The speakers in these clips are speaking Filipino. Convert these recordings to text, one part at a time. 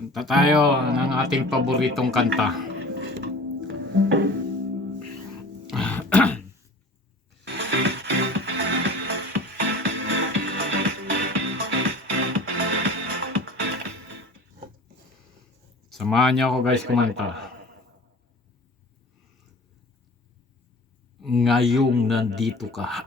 Kanta tayo ng ating paboritong kanta. Samahan niyo ako guys kumanta. Ngayong nandito ka.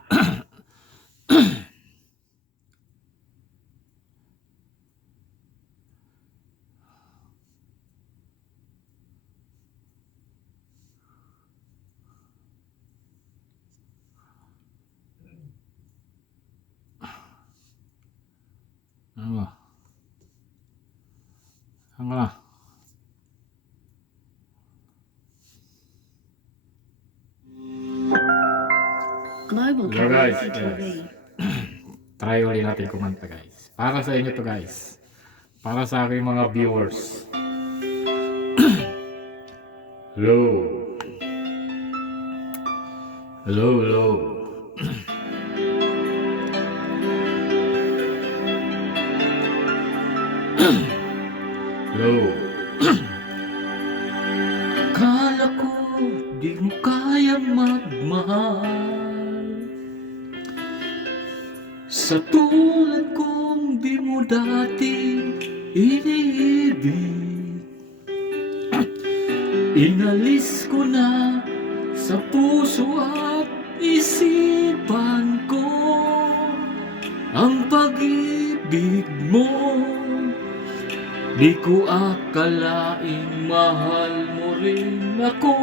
Ano? Ano na? Global Hello guys, Karaoke TV. Try ulit natin kumanta guys. Para sa inyo to guys. Para sa aking mga viewers. Hello. Hello, hello. Hello. Akala ko di mo kayang magmahal, sa tulad kong di mo dati iniibig. Inalis ko na sa puso at isipan ko ang pag-ibig mo. Di ko akalaing mahal mo rin ako.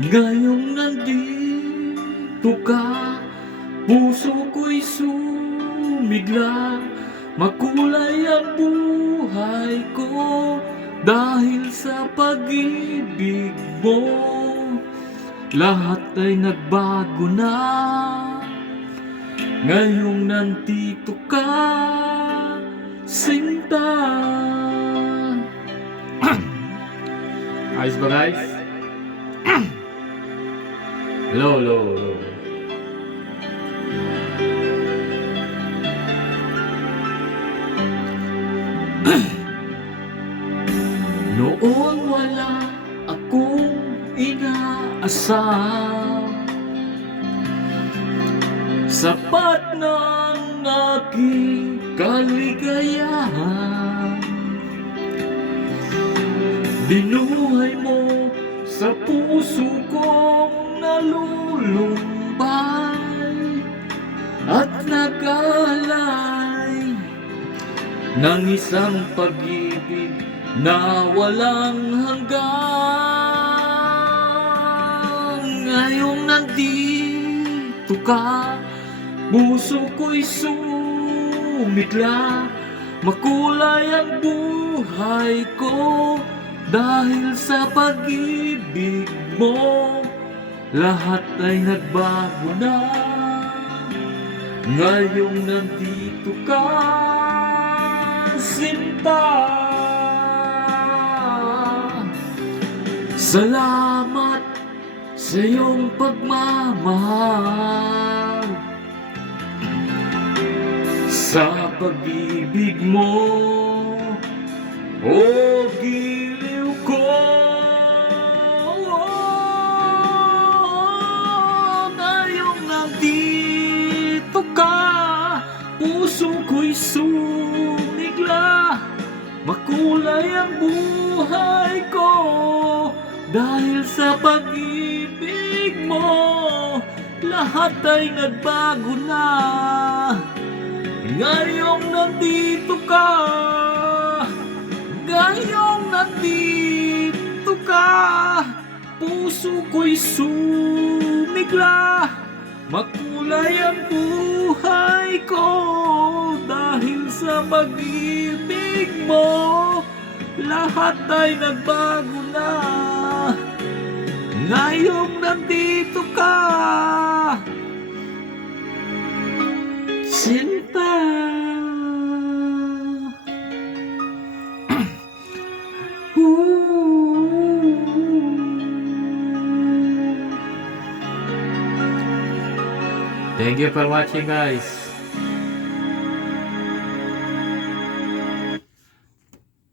Ngayong nandito ka, puso ko'y sumigla. Makulay ang buhay ko dahil sa pag-ibig mo. Lahat ay nagbago na ngayong nandito ka, sinta. Ayos ba guys? Hello, hello, hello. Noon wala akong inaasam, sapat ng aking kaligayahan. Binuhay mo sa puso kong nalulumbay at nag-alay ng isang pag-ibig na walang hanggan. Ngayong nandito ka, puso ko'y sumigla. Makulay ang buhay ko dahil sa pag-ibig mo. Lahat ay nagbago na ngayong nandito ka, sinta. Salamat sa iyong pagmamahal, sa pag-ibig mo, o giliw ko. Ngayong nandito ka, puso ko'y sumigla. Makulay ang buhay ko dahil sa pag-ibig mo. Lahat ay nagbago na ngayong nandito ka. Ngayong nandito ka, puso ko'y sumigla. Makulay ang buhay ko dahil sa pag-ibig mo. Lahat ay nagbago na ngayong nandito ka, sinta. Thank you for watching guys.